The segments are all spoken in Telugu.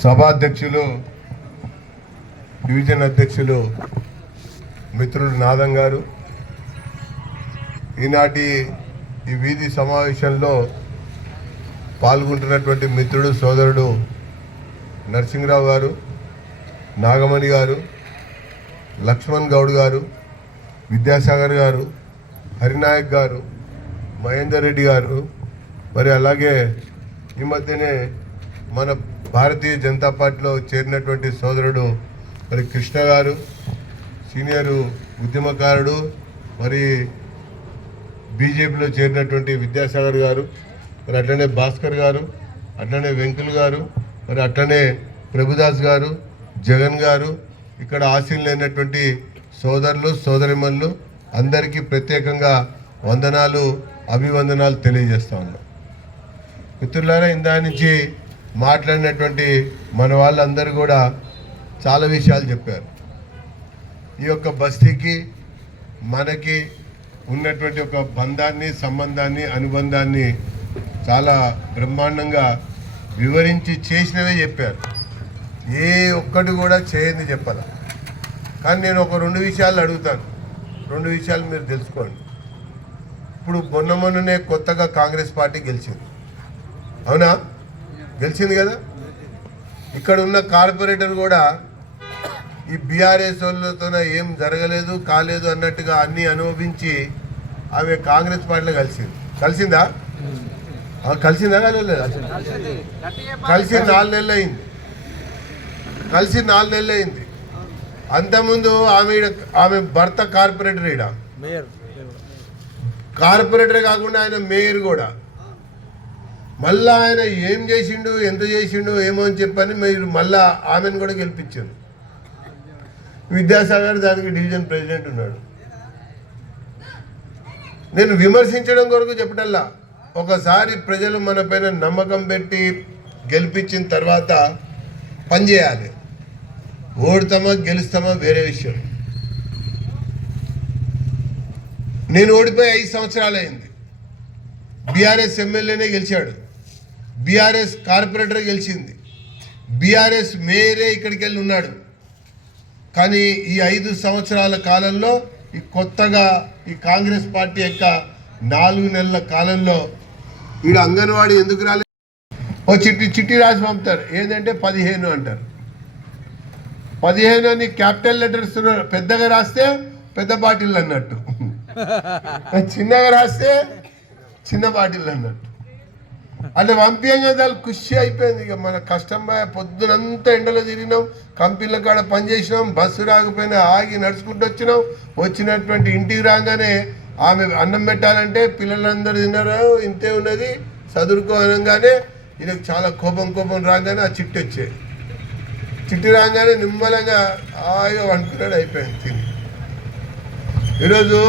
సభాధ్యక్షులు డివిజన్ అధ్యక్షులు మిత్రులు నాదం గారు, ఈనాటి ఈ వీధి సమావేశంలో పాల్గొంటున్నటువంటి మిత్రుడు సోదరుడు నరసింహరావు గారు, నాగమణి గారు, లక్ష్మణ్ గౌడ్ గారు, విద్యాసాగర్ గారు, హరినాయక్ గారు, మహేందర్ రెడ్డి గారు, మరి అలాగే ఈ మధ్యనే మన భారతీయ జనతా పార్టీలో చేరినటువంటి సోదరుడు మరి కృష్ణ గారు, సీనియరు ఉద్యమకారుడు, మరి బీజేపీలో చేరినటువంటి విద్యాసాగర్ గారు, మరి అట్లనే భాస్కర్ గారు, అట్లనే వెంకుల్ గారు, మరి అట్లనే ప్రభుదాస్ గారు, జగన్ గారు, ఇక్కడ ఆశీనులైనటువంటి సోదరులు సోదరిమణులు అందరికీ ప్రత్యేకంగా వందనాలు అభివందనాలు తెలియజేస్తా ఉన్నాం. మిత్రులారా, ఇందా నుంచి మాట్లాడినటువంటి మన వాళ్ళందరూ కూడా చాలా విషయాలు చెప్పారు. ఈ యొక్క బస్తీకి మనకి ఉన్నటువంటి ఒక బంధాన్ని, సంబంధాన్ని, అనుబంధాన్ని చాలా బ్రహ్మాండంగా వివరించి చేసినవే చెప్పారు. ఏ ఒక్కటి కూడా చేయండి చెప్పాల. కానీ నేను ఒక 2 విషయాలు అడుగుతాను, 2 విషయాలు మీరు తెలుసుకోండి. ఇప్పుడు మొన్ననే కొత్తగా కాంగ్రెస్ పార్టీ గెలిచింది, అవునా? గెలిచింది కదా. ఇక్కడ ఉన్న కార్పొరేటర్ కూడా ఈ బీఆర్ఎస్ వాళ్ళతో ఏం జరగలేదు కాలేదు అన్నట్టుగా అన్నీ అనుభవించి ఆమె కాంగ్రెస్ పార్టీలో కలిసిందా? కలిసిందా కలవలేదా? కలిసి 4 నెలలు అయింది. అంతకుముందు ఆమె భర్త కార్పొరేటర్, ఈడ కార్పొరేటరే కాకుండా ఆయన మేయర్ కూడా. మళ్ళా ఆయన ఏం చేసిండు, ఎంత చేసిండు ఏమో అని చెప్పని మీరు మళ్ళా ఆమెను కూడా గెలిపించారు. విద్యాసాగర్ దానికి డివిజన్ ప్రెసిడెంట్ ఉన్నాడు. నేను విమర్శించడం కొరకు చెప్పటల్లా, ఒకసారి ప్రజలు మన పైన నమ్మకం పెట్టి గెలిపించిన తర్వాత పనిచేయాలి. ఓడుతామా గెలుస్తామా వేరే విషయం. నేను ఓడిపోయి 5 సంవత్సరాలు అయింది. బీఆర్ఎస్ ఎమ్మెల్యేనే గెలిచాడు, బీఆర్ఎస్ కార్పొరేటర్ గెలిచింది, బీఆర్ఎస్ మేయరే ఇక్కడికి వెళ్ళి ఉన్నాడు. కానీ ఈ 5 సంవత్సరాల కాలంలో ఈ కొత్తగా ఈ కాంగ్రెస్ పార్టీ యొక్క 4 నెలల కాలంలో వీడు అంగన్వాడీ ఎందుకు రాలేదు? ఓ చిట్టి రాసి పంపుతారు, ఏదంటే 15 అంటారు. 15 అని క్యాపిటల్ లెటర్స్ పెద్దగా రాస్తే పెద్ద బాటిల్ అన్నట్టు, చిన్నగా రాస్తే చిన్న బాటిల్ అన్నట్టు. అంటే పంపించగా దాన్ని ఖుషి అయిపోయింది. ఇక మన కష్టం పొద్దునంతా ఎండలో తిరిగినాం, కంపెనీల కాడ పనిచేసినాం, బస్సు రాకపోయినా ఆగి నడుచుకుంటూ వచ్చినాం. వచ్చినటువంటి ఇంటికి రాగానే ఆమె అన్నం పెట్టాలంటే పిల్లలందరూ తిన్నారు, ఇంతే ఉన్నది చదువుకో అనగానే ఈయనకు చాలా కోపం రాగానే ఆ చిట్టి రాగానే నిమ్మలంగా హాయిగా వండుకున్నాడు, అయిపోయింది తిని. ఈరోజు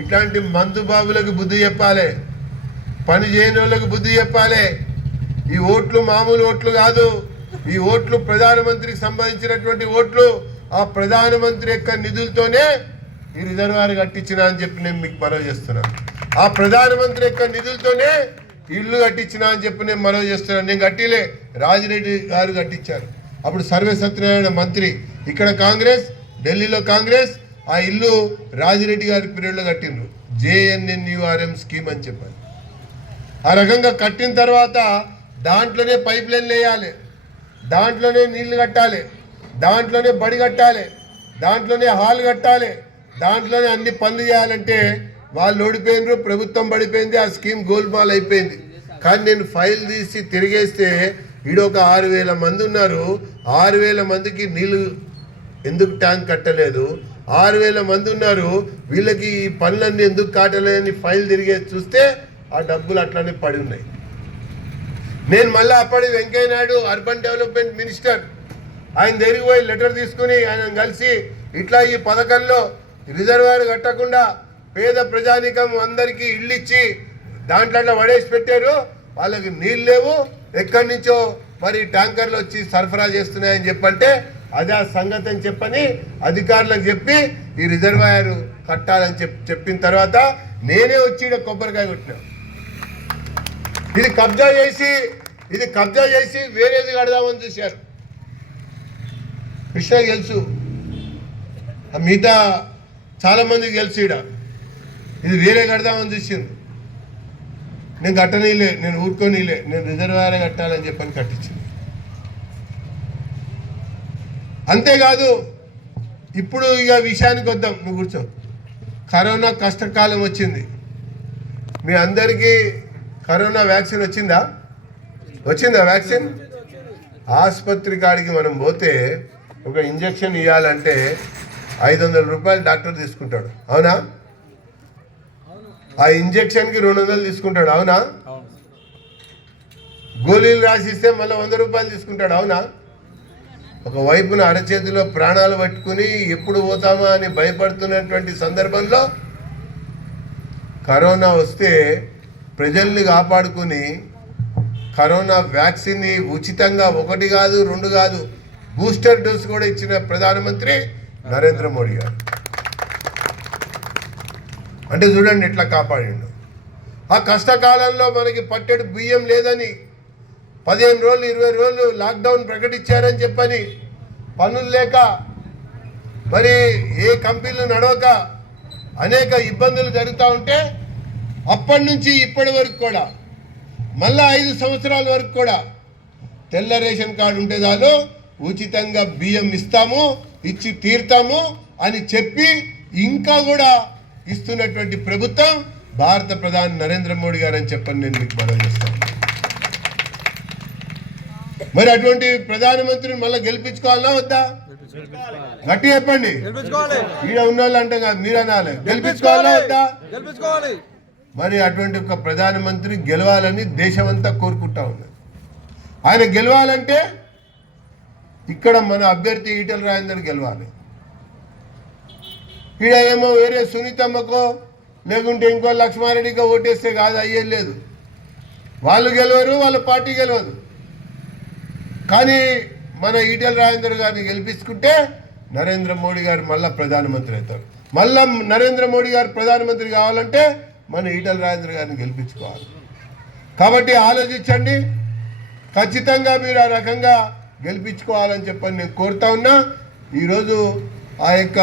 ఇట్లాంటి మందు బాబులకు బుద్ధి చెప్పాలి, పని చేయని వాళ్ళకి బుద్ధి చెప్పాలి. ఈ ఓట్లు మామూలు ఓట్లు కాదు, ఈ ఓట్లు ప్రధానమంత్రికి సంబంధించినటువంటి ఓట్లు. ఆ ప్రధానమంత్రి యొక్క నిధులతోనే ఈ రిజర్వాయర్ కట్టించిన అని చెప్పి నేను మీకు మనవి చేస్తున్నాను. ఆ ప్రధానమంత్రి యొక్క నిధులతోనే ఇల్లు కట్టించిన అని చెప్పి నేను మనవి చేస్తున్నాను. నేను కట్టిలే, రాజిరెడ్డి గారు కట్టించారు. అప్పుడు సర్వే సత్యనారాయణ మంత్రి, ఇక్కడ కాంగ్రెస్, ఢిల్లీలో కాంగ్రెస్. ఆ ఇల్లు రాజిరెడ్డి గారి పీరియడ్లో కట్టిండ్రు, JNNURM స్కీమ్ అని చెప్పారు. ఆ రకంగా కట్టిన తర్వాత దాంట్లోనే పైప్ లైన్లు వేయాలి, దాంట్లోనే నీళ్లు కట్టాలి, దాంట్లోనే బడి కట్టాలి, దాంట్లోనే హాల్ కట్టాలి, దాంట్లోనే అన్ని పనులు చేయాలంటే వాళ్ళు ఓడిపోయినరు, ప్రభుత్వం పడిపోయింది, ఆ స్కీమ్ గోల్మాల్ అయిపోయింది. కానీ నేను ఫైల్ తీసి తిరిగేస్తే ఈడొక 6,000 మంది ఉన్నారు. 6,000 మందికి నీళ్ళు ఎందుకు ట్యాంక్ కట్టలేదు? 6,000 మంది ఉన్నారు, వీళ్ళకి ఈ పనులన్నీ ఎందుకు కాటలేదని ఫైల్ తిరిగే చూస్తే ఆ డబ్బులు అట్లానే పడి ఉన్నాయి. నేను మళ్ళీ అప్పటి Venkaiah Naidu urban development minister, ఆయన దగ్గరికి పోయి లెటర్ తీసుకుని ఆయన కలిసి ఇట్లా ఈ పథకంలో రిజర్వాయర్ కట్టకుండా పేద ప్రజానికం అందరికీ ఇళ్ళు ఇచ్చి దాంట్లో అట్లా పడేసి పెట్టారు, వాళ్ళకి నీళ్ళు లేవు, ఎక్కడి నుంచో మరి ట్యాంకర్లు వచ్చి సరఫరా చేస్తున్నాయని చెప్పంటే అదే ఆ సంగతి అని చెప్పని అధికారులకు చెప్పి ఈ రిజర్వాయర్ కట్టాలని చెప్పిన తర్వాత నేనే వచ్చి కొబ్బరికాయ కొట్టినా. ఇది కబ్జా చేసి వేరేది కడదామని చూశారు. కృష్ణ తెలుసు, మిగతా చాలామందికి తెలుసు. ఇది వేరే కడదామని చూసింది. నేను కట్టనీలే, నేను ఊరుకోనీలే, నేను రిజర్వాయర్ కట్టాలని చెప్పని కట్టించింది. అంతేకాదు ఇప్పుడు ఇక విషయానికి వద్దాం. నువ్వు కూర్చో. కరోనా కష్టకాలం వచ్చింది. మీ అందరికీ కరోనా వ్యాక్సిన్ వచ్చిందా? వ్యాక్సిన్? ఆసుపత్రి కాడికి మనం పోతే ఒక ఇంజక్షన్ ఇవ్వాలంటే 500 రూపాయలు డాక్టర్ తీసుకుంటాడు, అవునా? ఆ ఇంజక్షన్కి 200 తీసుకుంటాడు, అవునా? గోళీలు రాసిస్తే మళ్ళీ 100 రూపాయలు తీసుకుంటాడు, అవునా? ఒకవైపున అరచేతిలో ప్రాణాలు పట్టుకుని ఎప్పుడు పోతామా అని భయపడుతున్నటువంటి సందర్భంలో కరోనా వస్తే ప్రజల్ని కాపాడుకుని కరోనా వ్యాక్సిన్ని ఉచితంగా 1 కాదు 2 కాదు బూస్టర్ డోస్ కూడా ఇచ్చిన ప్రధానమంత్రి నరేంద్ర మోడీ గారు. అంటే చూడండి ఎట్లా కాపాడిండు. ఆ కష్టకాలంలో మనకి పట్టెడు బియ్యం లేదని 15 రోజులు 20 రోజులు లాక్డౌన్ ప్రకటించారని చెప్పని పనులు లేక మరి ఏ కంపెనీలు నడవక అనేక ఇబ్బందులు జరుగుతూ ఉంటే అప్పటి నుంచి ఇప్పటి వరకు కూడా మళ్ళా 5 సంవత్సరాల వరకు కూడా తెల్ల రేషన్ కార్డు ఉంటే చాలు ఉచితంగా బియ్యం ఇస్తాము, ఇచ్చి తీరుతాము అని చెప్పి ఇంకా కూడా ఇస్తున్నటువంటి ప్రభుత్వం భారత ప్రధాని నరేంద్ర మోడీ గారు అని చెప్పని నేను మీకు మనం చేస్తాను. మరి అటువంటి ప్రధానమంత్రిని మళ్ళీ గెలిపించుకోవాలా వద్దా? గట్టి చెప్పండి. ఈడ ఉన్న వాళ్ళు అంటే మీరు అనాలి, గెలిపించుకోవాలా వద్దా? మరి అటువంటి ఒక ప్రధానమంత్రి గెలవాలని దేశమంతా కోరుకుంటా ఉన్నది. ఆయన గెలవాలంటే ఇక్కడ మన అభ్యర్థి ఈటెల రాజేందర్ గెలవాలి. ఈడ ఏమో వేరే సునీతమ్మకో లేకుంటే ఇంకో లక్ష్మారెడ్డికో ఓటేస్తే కాదు, అయ్యేది లేదు. వాళ్ళు గెలవరు, వాళ్ళ పార్టీ గెలవదు. కానీ మన ఈటెల రాజేందర్ గారిని గెలిపించుకుంటే నరేంద్ర మోడీ గారు మళ్ళీ ప్రధానమంత్రి అవుతారు. మళ్ళా నరేంద్ర మోడీ గారు ప్రధానమంత్రి కావాలంటే మన ఈటెల రాజేందర్ గారిని గెలిపించుకోవాలి. కాబట్టి ఆలోచించండి, ఖచ్చితంగా మీరు ఆ రకంగా గెలిపించుకోవాలని చెప్పని నేను కోరుతా ఉన్నా. ఈరోజు ఆ యొక్క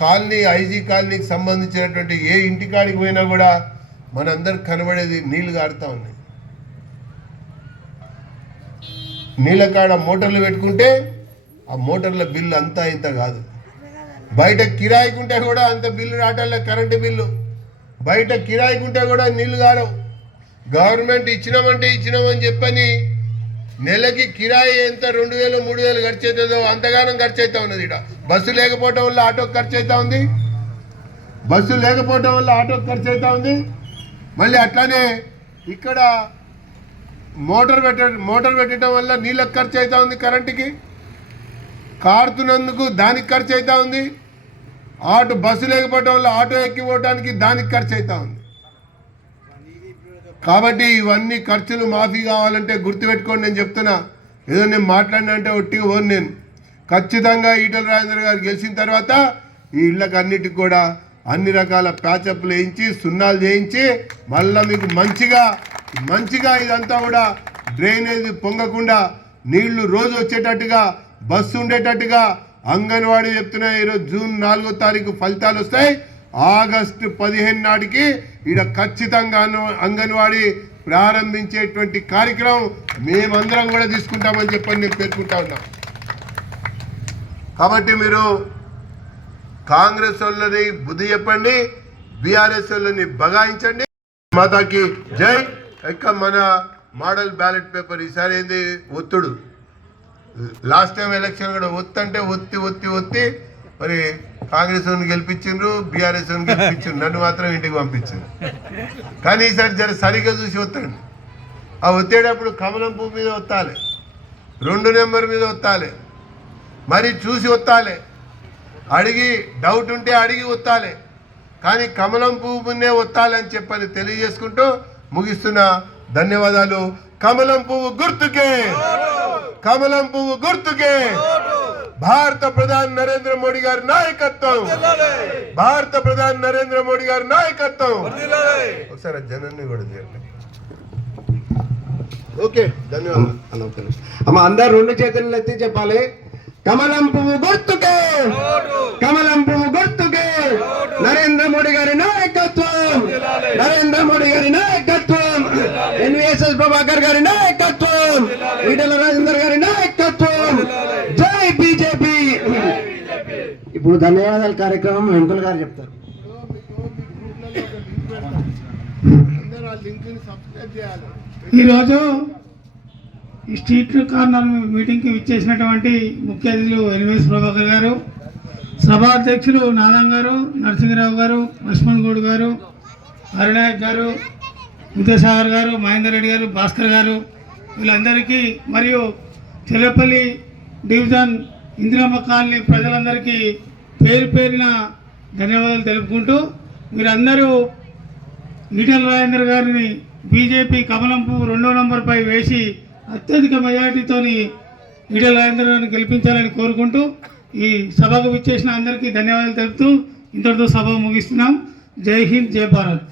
కాలనీ ఐజీ కాలనీకి సంబంధించినటువంటి ఏ ఇంటికాడికి పోయినా కూడా మనందరికి కనబడేది నీళ్లు కారుతూ ఉన్నాయి. నీళ్ళ కాడ మోటార్లు పెట్టుకుంటే ఆ మోటార్ల బిల్లు అంతా ఇంత కాదు. బయట కిరాయికుంటే కూడా అంత బిల్లు రావట్లే. కరెంటు బిల్లు బయట కిరాయికుంటే కూడా నీళ్లు కారవు. గవర్నమెంట్ ఇచ్చినామంటే ఇచ్చినామని చెప్పని నెలకి కిరాయి ఎంత 2000 3000 ఖర్చు అవుతుందో అంతగానం ఖర్చు అవుతా ఉన్నది. ఇక్కడ బస్సు లేకపోవటం వల్ల ఆటోకి ఖర్చు అవుతా ఉంది, మళ్ళీ అట్లానే ఇక్కడ మోటార్ పెట్టడం వల్ల నీళ్ళకి ఖర్చు అవుతా ఉంది, కరెంటుకి కారుతున్నందుకు దానికి ఖర్చు అవుతా ఉంది, బస్సు లేకపోవడం వల్ల ఆటో ఎక్కిపోవడానికి దానికి ఖర్చు అవుతా ఉంది. కాబట్టి ఇవన్నీ ఖర్చులు మాఫీ కావాలంటే గుర్తుపెట్టుకోండి. నేను చెప్తున్నా, ఏదో నేను మాట్లాడినా అంటే ఒట్టిగా పోను. నేను ఖచ్చితంగా ఈటెల రాజేందర్ గారు గెలిచిన తర్వాత ఈ ఇళ్ళకి అన్నిటికి కూడా అన్ని రకాల ప్యాచప్లు వేయించి సున్నాలు చేయించి మళ్ళీ మీకు మంచిగా ఇదంతా కూడా డ్రైనేజ్ పొంగకుండా నీళ్లు రోజు వచ్చేటట్టుగా బస్సు ఉండేటట్టుగా అంగన్వాడీ చెప్తున్నా. ఈరోజు జూన్ 4వ తారీఖు ఫలితాలు వస్తాయి. ఆగస్టు 15 నాటికి ఇక్కడ ఖచ్చితంగా అంగన్వాడీ ప్రారంభించేటువంటి కార్యక్రమం మేమందరం కూడా తీసుకుంటామని చెప్పని నేను పేర్కొంటా ఉన్నా. కాబట్టి మీరు కాంగ్రెస్ వాళ్ళని బుద్ధి చెప్పండి, బీఆర్ఎస్ వాళ్ళని బగాయించండి. మాతాకి జై. మన మోడల్ బ్యాలెట్ పేపర్ ఈసారి ఏంది ఒత్తుడు. లాస్ట్ టైం ఎలక్షన్ కూడా ఒత్తంటే ఒత్తి మరి కాంగ్రెస్ వాళ్ళని గెలిపించిండ్రు, బీఆర్ఎస్ వాళ్ళని గెలిపించిండ్రు, నన్ను మాత్రం ఇంటికి పంపించింది. కానీ ఈసారి జర సరిగ్గా చూసి ఒత్తండి. ఆ ఒత్తేటప్పుడు కమలం పువ్వు మీద ఒత్తాలి, 2 నెంబర్ మీద ఒత్తాలి, మరి చూసి ఒత్తాలి. అడిగి డౌట్ ఉంటే అడిగి ఒత్తాలి, కానీ కమలం పువ్వు మీదే ఒత్తాలని చెప్పని తెలియజేసుకుంటూ ముగిస్తున్నా. ధన్యవాదాలు. కమలం పువ్వు గుర్తుకే, భారత ప్రధాని నరేంద్ర మోడీ గారి నాయకత్వం, ఒకసారి జనాన్ని కూడా చేయండి. ఓకే, ధన్యవాదాలు. అమ్మ అందరు 2 చేతులు ఎత్తి చెప్పాలి. కమలం పువ్వు గుర్తుకే, కమలం పువ్వు గుర్తుకే. నరేంద్ర మోడీ గారి నాయకత్వం, నరేంద్ర మోడీ గారి నాయకత్వం, ఎన్విఎస్ఎస్ ప్రభాకర్ గారి నాయకత్వం, ఈటెల రాజేందర్ గారి నాయకత్వం. జై బీజేపీ. ఇప్పుడు ధన్యవాదాల కార్యక్రమం వెంకుల గారు చెప్తారు. ఈరోజు ఈ స్ట్రీట్ కార్నర్ మీటింగ్కి విచ్చేసినటువంటి ముఖ్య అతిథులు ఎన్విఎస్ ప్రభాకర్ గారు, సభా అధ్యక్షులు నాదం గారు, నరసింహరావు గారు, లక్ష్మణ్ గౌడ్ గారు, హరినాయక్ గారు, విద్యాసాగర్ గారు, మహేందర్ రెడ్డి గారు, భాస్కర్ గారు, వీళ్ళందరికీ మరియు చెల్లపల్లి డివిజన్ ఇందిరమ్మ కాలనీ ప్రజలందరికీ పేరు పేరున ధన్యవాదాలు తెలుపుకుంటూ, మీరందరూ ఈటెల రాజేందర్ గారిని బీజేపీ కమలం పువ్వు 2వ నంబర్పై వేసి అత్యధిక మెజారిటీతోని ఈటెల రాజేందర్ గారిని గెలిపించాలని కోరుకుంటూ ఈ సభకు విచ్చేసిన అందరికీ ధన్యవాదాలు తెలుపుతూ ఇంతటితో సభ ముగిస్తున్నాం. జై హింద్, జై భారత్.